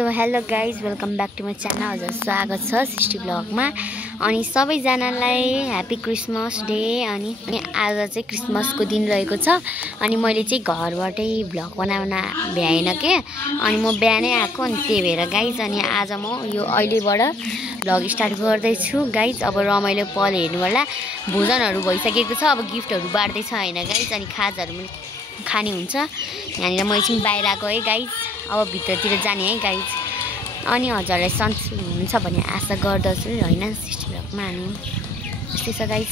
So hello guys welcome back to my channel. हजुर स्वागत छ सृष्टि ब्लगमा। अनि सबैजनालाई ह्याप्पी क्रिसमस डे। अनि आज चाहिँ क्रिसमसको दिन रहेको छ। अनि मैले चाहिँ घरबाटै भ्लग बनाउन भ्याएन के। अनि म बिहानै आएको, अनि त्यही भएर गाइज अनि आज म यो अहिलेबाट भ्लग स्टार्ट गर्दैछु गाइज। अब रमाइलो पल हेर्नु होला। भोजनहरू भइसकेको छ, अब गिफ्टहरू बाँड्दैछ होइन गाइज। अनि खाजाहरू पनि खाने हुन्छ। यहाँनिर म एकछिन बाहिर आएको है गाइज, अब भित्रतिर जाने है गाइज। अनि हजुरलाई सन्चै हुनुहुन्छ भन्ने आशा गर्दछु होइन सृष्टि ब्लगमा। अनि यस्तै छ गाइज।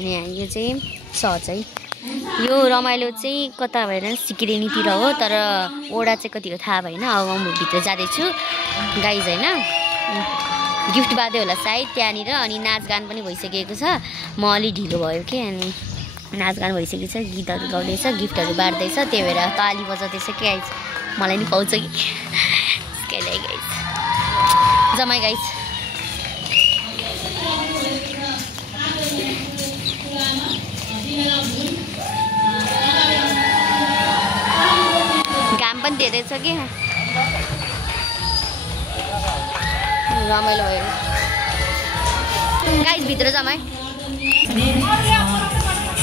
अनि यो चाहिँ सहज है, यो रमाइलो चाहिँ कता भएर सिक्किरेनीतिर हो, तर ओडा चाहिँ कतिको थाहा भएन। अब म भित्र जाँदैछु गाइज होइन। गिफ्ट बाँध्यो होला सायद त्यहाँनिर। अनि नाचगान पनि भइसकेको छ, म अलि ढिलो भयो कि। अनि नाचगान भइसकेको छ, गीतहरू गाउँदैछ, गिफ्टहरू बाँड्दैछ, त्यही भएर ताली बजाउँदैछ कि गाइज। मलाई नि पाउँछ कि स्केलै गाइज जमाइ गाइज। घाम पनि धेरै छ कि रमाइलो भयो गाइज। भित्र जमाइ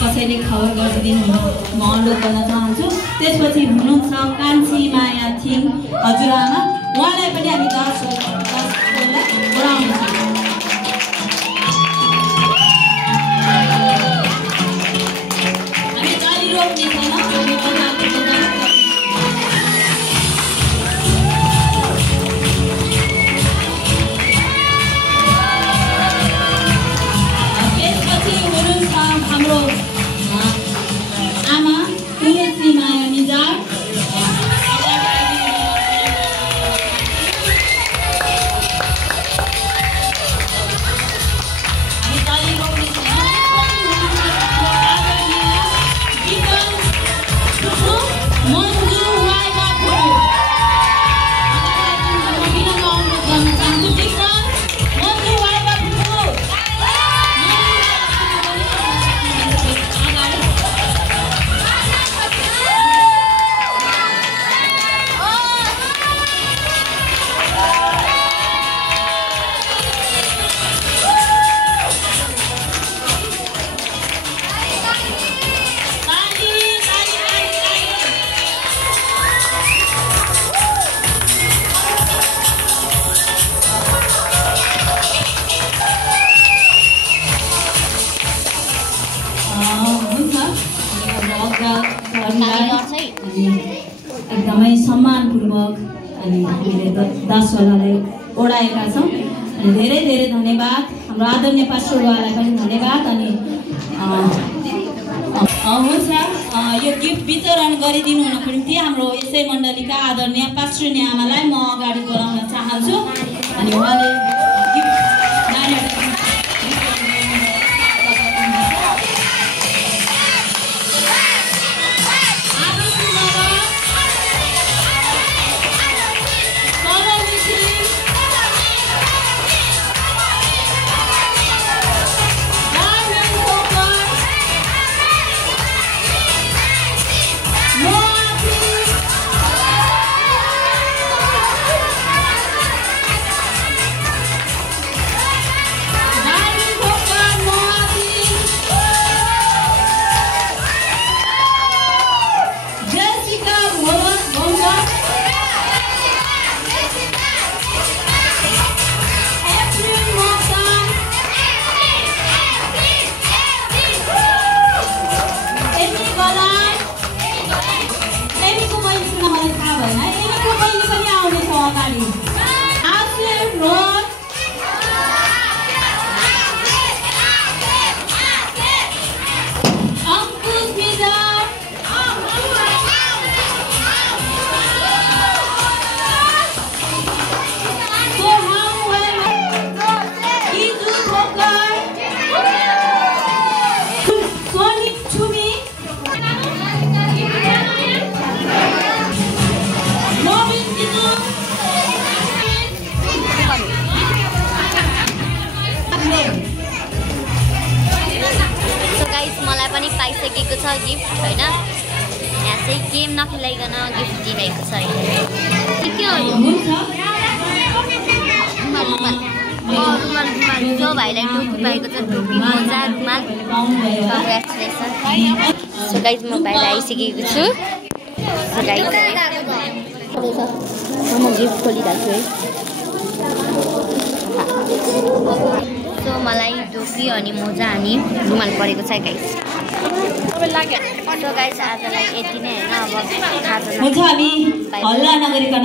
कसैले खबर गरिदिनु म अनुरोध गर्न चाहन्छु। त्यसपछि हुनुहुन्छ कान्छी माया थिङ हजुरआमा, उहाँलाई पनि हामी 10 बोलाउनेछौँ। हामी ताली रोप्ने छैन। त्यसपछि हुनुहुन्छ हाम्रो आमा तुलसी माया निजार। एकदमै सम्मानपूर्वक अनि हामीले दासवालालाई ओढाएका छौँ। अनि धेरै धेरै धन्यवाद हाम्रो आदरणीय पास्टरवालालाई पनि धन्यवाद। अनि हुन्छ यो गिफ्ट वितरण गरिदिनु हुनको निम्ति हाम्रो यसै मण्डलीका आदरणीय पास्टरनी आमालाई म अगाडि बोलाउन चाहन्छु। अनि उहाँले गिफ्ट नानीहरूलाई पाइसकेको छ गिफ्ट होइन। यहाँ चाहिँ गेम नखेलाइकन गिफ्ट दिइरहेको छ। के हो सो भाइलाई टोपी पाएको छ, टोपी मोजा रुमाल। कङ्ग्रेचुलेसन। सो गाइज म बाहिर आइसकेको छु। सो गाइज म गिफ्ट खोलिरहेको छु है। सो मलाई टोपी अनि मोजा अनि रुमाल परेको छ गाइज। सो गाइज आजलाई यति नै होइन, अब खाजा हुन्छ हामी हल्ला नगरिकन